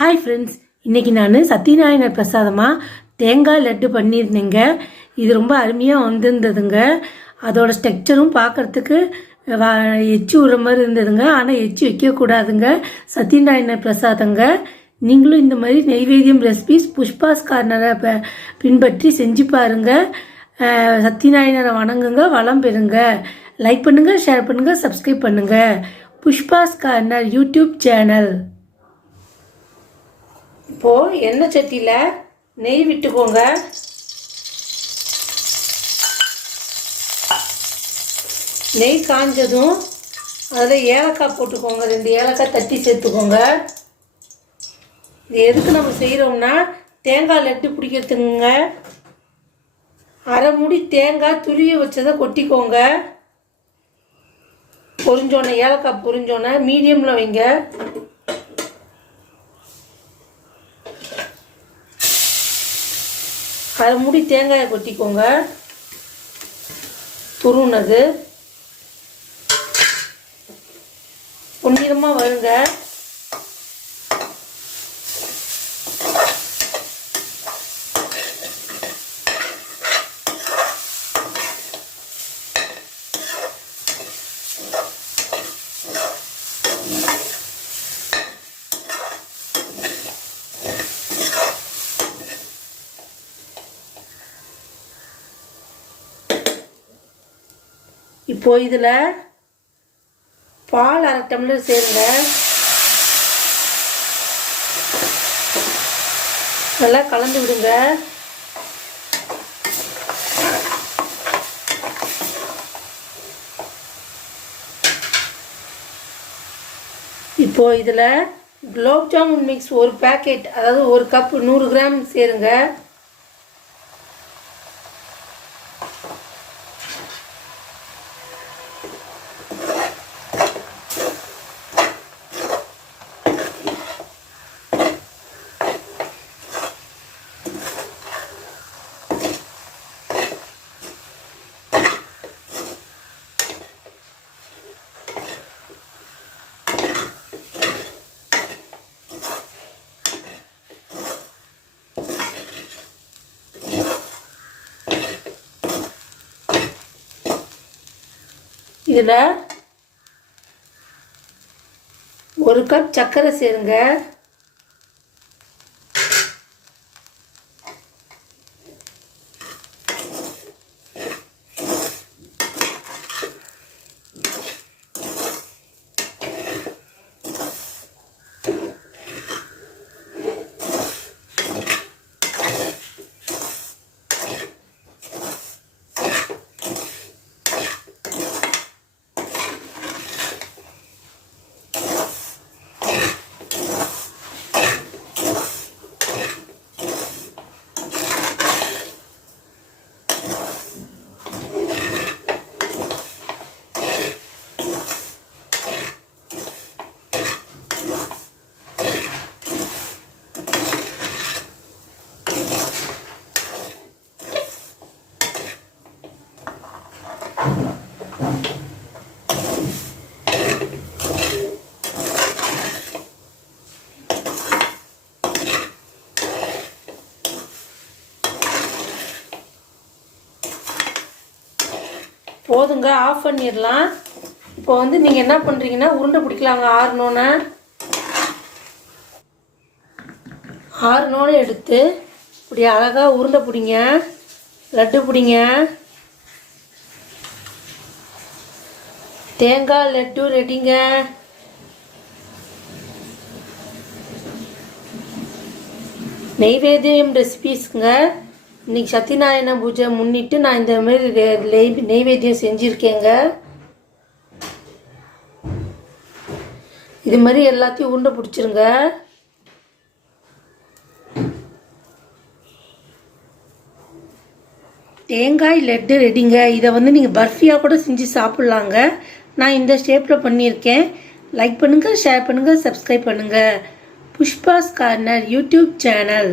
Hi friends இன்றைக்கி நான் சத்யநாராயண பிரசாதமாக தேங்காய் லட்டு பண்ணியிருந்தேங்க. இது ரொம்ப அருமையாக வந்திருந்ததுங்க. அதோட ஸ்ட்ரக்சரும் பார்க்கறதுக்கு வா எச்சு விடுற மாதிரி இருந்ததுங்க. ஆனால் எச்சு வைக்கக்கூடாதுங்க சத்யநாராயண பிரசாதங்க. நீங்களும் இந்த மாதிரி நெய்வேத்தியம் ரெசிபிஸ் புஷ்பாஸ் கார்னரை ப- பின்பற்றி செஞ்சு பாருங்கள் சத்யநாராயணரை வணங்குங்க வளம் பெறுங்க. லைக் பண்ணுங்கள் ஷேர் பண்ணுங்கள் சப்ஸ்கிரைப் பண்ணுங்கள் புஷ்பாஸ் கார்னர் யூடியூப் சேனல் இப்போது எண்ணெய் சட்டியில் நெய் விட்டுக்கோங்க. நெய் காஞ்சதும் அதில் ஏலக்காய் போட்டுக்கோங்க. ரெண்டு ஏலக்காய் தட்டி சேர்த்துக்கோங்க. இது எதுக்கு நம்ம செய்கிறோம்னா தேங்காய் லட்டு பிடிக்கிறதுக்குங்க. அரை முடி தேங்காய் துருவி வச்சதை கொட்டிக்கோங்க. பொரிஞ்சோன்னே ஏலக்காய் பொரிஞ்சோன்னே மீடியமில் வைங்க. அரை மூடி தேங்காயை கொட்டிக்கோங்க. துருணது பொன்னிறமாக வருங்க. இப்போ இதில் பால் அரை டம்ளர் சேருங்க நல்லா கலந்து விடுங்க. இப்போ இதில் குலோப் ஜாமுன் மிக்ஸ் ஒரு பேக்கெட் அதாவது ஒரு கப் நூறு கிராம் சேருங்க. இதில் ஒரு கப் சர்க்கரை சேருங்க. போதுங்க ஆஃப் பண்ணிடலாம். இப்போ வந்து நீங்கள் என்ன பண்ணுறீங்கன்னா உருண்டை பிடிக்கலாங்க ஆறுனோன்னு ஆறுனோன்னு எடுத்து இப்படி அழகாக உருண்டை பிடிங்க லட்டு பிடிங்க. தேங்காய் லட்டு ரெடிங்க. நெய்வேத்தியம் ரெசிபீஸ்ங்க இன்றைக்கி சத்யநாராயண பூஜை முன்னிட்டு நான் இந்த மாதிரி நெய் நெய்வேத்தியம் செஞ்சுருக்கேங்க. இது மாதிரி எல்லாத்தையும் உருண்டை பிடிச்சிருங்க. தேங்காய் லட்டு ரெடிங்க. இதை வந்து நீங்கள் பர்ஃபியாக கூட செஞ்சு சாப்பிட்லாங்க. நான் இந்த ஷேப்பில் பண்ணியிருக்கேன். லைக் பண்ணுங்கள் ஷேர் பண்ணுங்கள் சப்ஸ்கிரைப் பண்ணுங்கள் புஷ்பாஸ் கார்னர் யூடியூப் சேனல்.